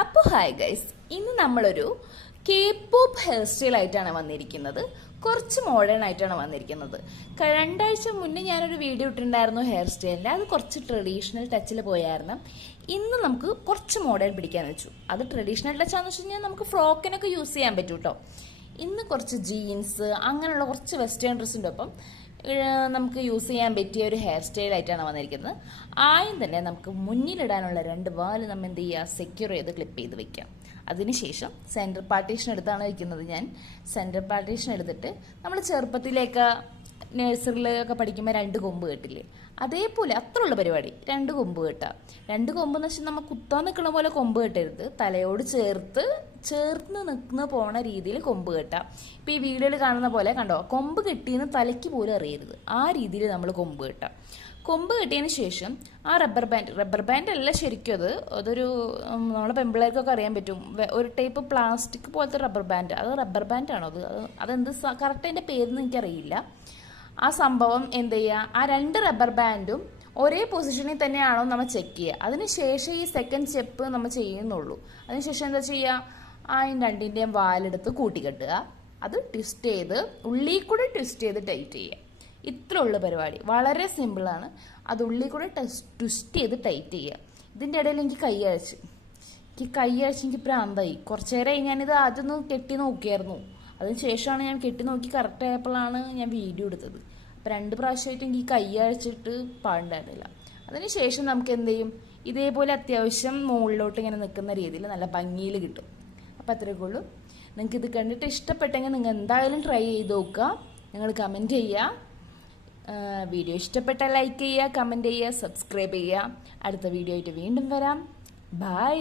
അപ്പോൾ hi guys, ഇന്ന് നമ്മളൊരു K-pop ഹെയർ സ്റ്റൈൽ ആയിട്ടാണ് വന്നിരിക്കുന്നത്. കുറച്ച് മോഡേൺ ആയിട്ടാണ് വന്നിരിക്കുന്നത്. 2 ആഴ്ച മുന്നേ ഞാനൊരു വീഡിയോ ഇട്ടിട്ടുണ്ടായിരുന്നു ഹെയർ സ്റ്റൈലിൻ്റെ. അത് കുറച്ച് ട്രഡീഷണൽ ടച്ചിൽ പോയായിരുന്നു. ഇന്ന് നമുക്ക് കുറച്ച് മോഡേൺ പിടിക്കാൻ വെച്ചു. അത് ട്രഡീഷണൽ ടച്ചാന്ന് വെച്ച് കഴിഞ്ഞാൽ നമുക്ക് ഫ്രോക്കിനൊക്കെ യൂസ് ചെയ്യാൻ പറ്റും കേട്ടോ. ഇന്ന് കുറച്ച് ജീൻസ് അങ്ങനെയുള്ള കുറച്ച് വെസ്റ്റേൺ ഡ്രസ്സിൻ്റെ ഒപ്പം നമുക്ക് യൂസ് ചെയ്യാൻ പറ്റിയ ഒരു ഹെയർ സ്റ്റൈൽ ആയിട്ടാണ് വന്നിരിക്കുന്നത്. ആദ്യം തന്നെ നമുക്ക് മുന്നിലിടാനുള്ള 2 വാല് നമ്മൾ എന്ത് ചെയ്യുക, സെക്യൂർ ചെയ്ത് ക്ലിപ്പ് ചെയ്ത് വെക്കാം. അതിനുശേഷം സെൻറ്റർ പാർട്ടീഷൻ എടുത്താണ് വയ്ക്കുന്നത്. ഞാൻ സെൻറ്റർ പാർട്ടീഷൻ എടുത്തിട്ട് നമ്മൾ ചെറുപ്പത്തിലേക്ക് നഴ്സറിയിലൊക്കെ പഠിക്കുമ്പോൾ 2 കൊമ്പ് കെട്ടില്ലേ, അതേപോലെ അത്രയുള്ള പരിപാടി. 2 കൊമ്പ് കെട്ടുക. 2 കൊമ്പെന്ന് വെച്ചാൽ നമ്മൾ കുത്താൻ നിൽക്കുന്ന പോലെ കൊമ്പ് കെട്ടരുത്, തലയോട് ചേർന്ന് നിൽക്കുന്ന പോണ രീതിയിൽ കൊമ്പ് കെട്ടുക. ഇപ്പം ഈ വീഡിയോയിൽ കാണുന്ന പോലെ കണ്ടോ, കൊമ്പ് കെട്ടിയെന്ന് തലയ്ക്ക് പോലും അറിയരുത്, ആ രീതിയിൽ നമ്മൾ കൊമ്പ് കെട്ടുക. കൊമ്പ് കെട്ടിയതിന് ശേഷം ആ റബ്ബർ ബാൻഡ് അല്ല ശരിക്കും, അതൊരു നമ്മളെ പെമ്പിളേർക്കൊക്കെ അറിയാൻ പറ്റും, ഒരു ടൈപ്പ് പ്ലാസ്റ്റിക് പോലത്തെ റബ്ബർ ബാൻഡ്. അത് റബ്ബർ ബാൻഡാണോ അതെന്ത് കറക്റ്റ് അതിൻ്റെ പേരെന്ന് എനിക്കറിയില്ല. ആ സംഭവം എന്ത് ചെയ്യുക, ആ 2 റബ്ബർ ബാൻഡും ഒരേ പൊസിഷനിൽ തന്നെയാണോ നമ്മൾ ചെക്ക് ചെയ്യുക. അതിനുശേഷം ഈ സെക്കൻഡ് സ്റ്റെപ്പ് നമ്മൾ ചെയ്യുന്നുള്ളൂ. അതിനുശേഷം എന്താ ചെയ്യുക, ആ 2ൻ്റെയും വാലെടുത്ത് കൂട്ടിക്കെട്ടുക. അത് ട്വിസ്റ്റ് ചെയ്ത് ഉള്ളിൽ കൂടെ ട്വിസ്റ്റ് ചെയ്ത് ടൈറ്റ് ചെയ്യുക. ഇത്ര ഉള്ള പരിപാടി, വളരെ സിമ്പിളാണ്. അത് ഉള്ളിൽ കൂടെ ട്വിസ്റ്റ് ചെയ്ത് ടൈറ്റ് ചെയ്യുക. ഇതിൻ്റെ ഇടയിൽ എനിക്ക് കൈ അഴിച്ച് എനിക്ക് പ്രാന്തായി. കുറച്ച് നേരമായി ഞാനിത് ആദ്യം ഒന്ന് കെട്ടി നോക്കിയായിരുന്നു. അതിന് ശേഷമാണ് ഞാൻ കെട്ടി നോക്കി കറക്റ്റ് ആയപ്പോഴാണ് ഞാൻ വീഡിയോ എടുത്തത്. അപ്പോൾ 2 പ്രാവശ്യമായിട്ട് എനിക്ക് കൈ അഴിച്ചിട്ട് പാടുണ്ടായിരുന്നില്ല. അതിന് ശേഷം നമുക്ക് എന്ത് ചെയ്യും, ഇതേപോലെ അത്യാവശ്യം മുകളിലോട്ട് ഇങ്ങനെ നിൽക്കുന്ന രീതിയിൽ നല്ല ഭംഗിയിൽ കിട്ടും. അപ്പോൾ അത്രയൊക്കെ ഉള്ളൂ. നിങ്ങൾക്ക് ഇത് കണ്ടിട്ട് ഇഷ്ടപ്പെട്ടെങ്കിൽ നിങ്ങൾ എന്തായാലും ട്രൈ ചെയ്ത് നോക്കുക. നിങ്ങൾ കമൻറ്റ് ചെയ്യുക. വീഡിയോ ഇഷ്ടപ്പെട്ടാൽ ലൈക്ക് ചെയ്യുക, കമൻറ്റ് ചെയ്യുക, സബ്സ്ക്രൈബ് ചെയ്യുക. അടുത്ത വീഡിയോ ആയിട്ട് വീണ്ടും വരാം. ബൈ.